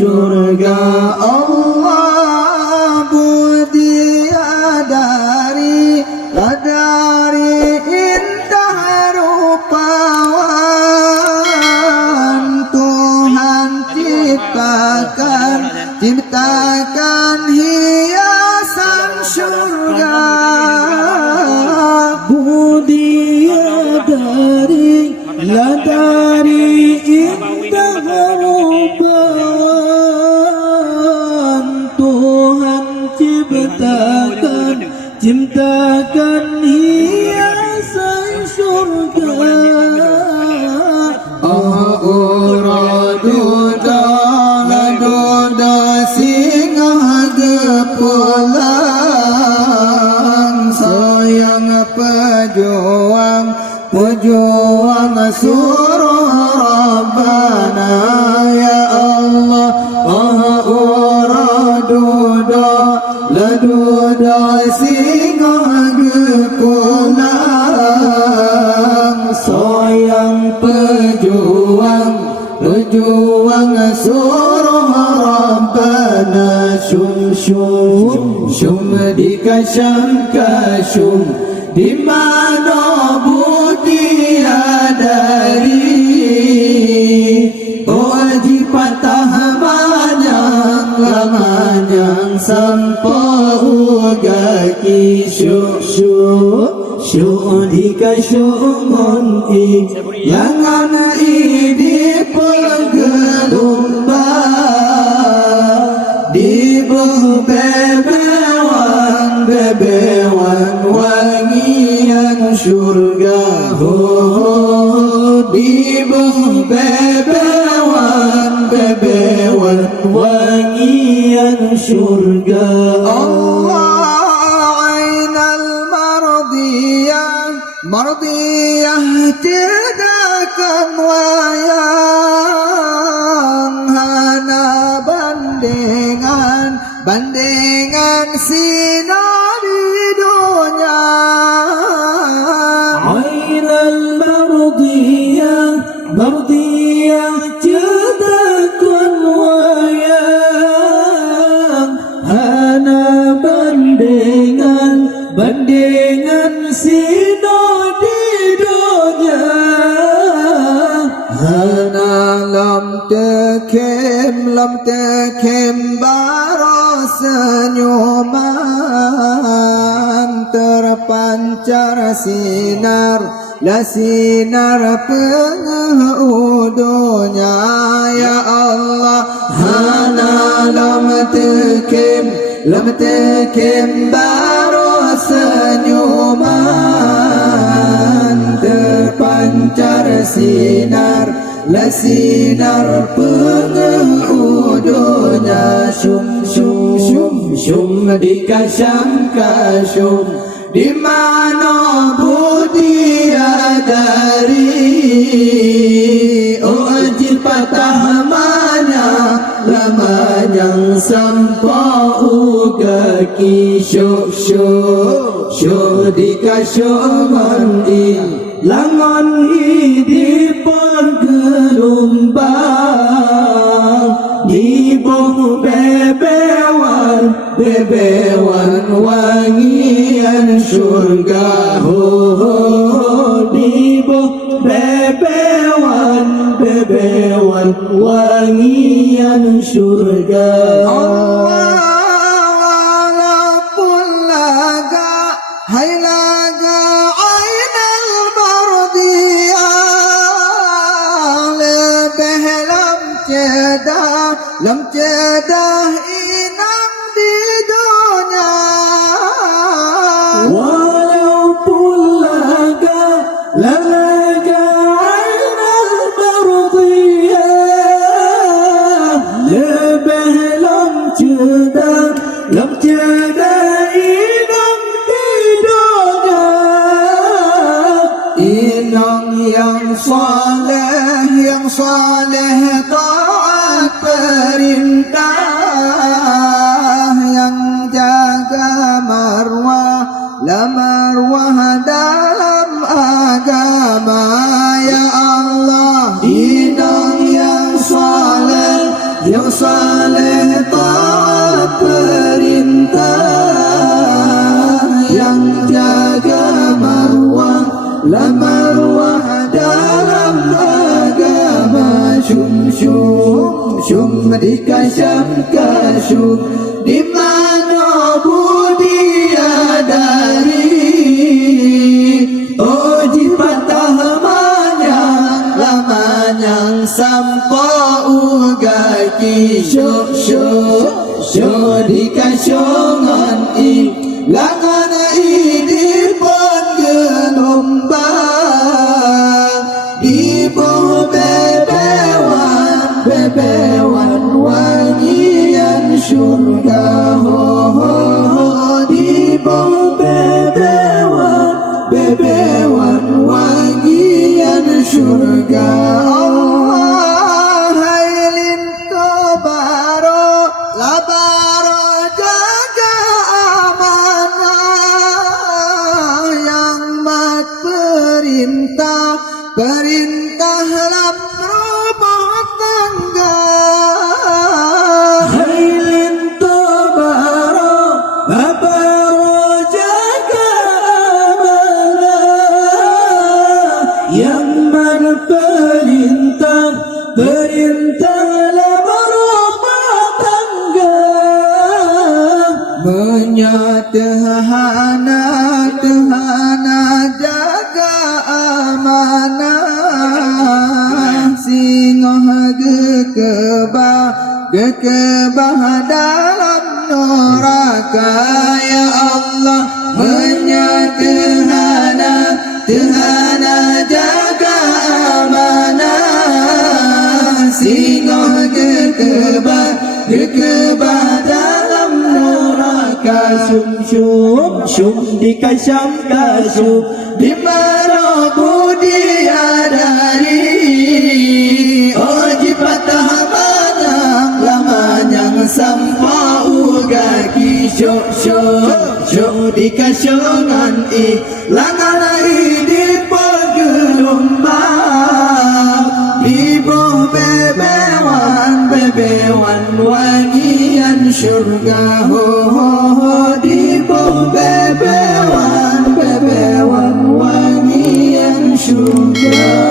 surga. Allah bidadari dari indah rupawan, Tuhan ciptakan hiasan surga. Bidadari dari indah rupawan, Tuhan ciptakan hiasan surga. Uradu singa gepulang, sayang pejuang suruh Rabbana ya Allah. Uradu singa gepulang, sayang pejuang suruh Rabbana. Syum di kasyam di mana bidadari, oji patah manjang sampai ugaki. Syuk di kasyumun jangan idi pegelumbang, di bebewan wangian surga. Di bebewan wangian surga. Allah ainal mardiyah tidakan wayang, hana bandingan sinar di dunia. Ainal mardiyah tidakan wayang, hana bandingan sinar di dunia. Hana lam tekem bara senyuman, terpancar sinar penghudungnya ya Allah. Hana lam tekem bara senyuman, terpancar sinar penghudungnya. Syum di kasyam di mana bidadari, oji patah manjang sampai ugaki. Syuk di kasyumun langon idi pegelumbang, di bebewan wangian surga. Di bebewan wangian surga. Allah walaupun laga ainal mardiyah, lebih lam cedah inang di dunia. Walaupun laga ainal mardiyah, lebih lam cedah inang di dunia. Inang yang saleh taat perintah, yang jaga marwah dalam agama ya Allah. Inang yang saleh yang saleh taat perintah, yang jaga marwah la marwah dalam agama. Syum dikasyam kasyum di mana budia dari oji patah manyang lamanyang sampai ugaki syuk dikasyongan langan di pon gelombang di bawah bebewan wangian syurga di bawah bebewan wangian syurga. Allah hailin tobaro labaro jaga amanah yang mat perintah dalam rumah tangga. Hailin tobaro labaro jaga amanah yang mat perintah dalam rumah tangga. Menyatahana jaga amanah, singoh gekebah dalam neraka. Ya Allah menyatahana jaga amanah, singoh gekebah dalam neraka. Syum dikasyam kasyum di mana budia dari oji patah manang lamanyang sampai ugaki syuk dikasyongan langan di pegelombang di bawah bebewan wangian syurga di bawah bebewan wangian syurga.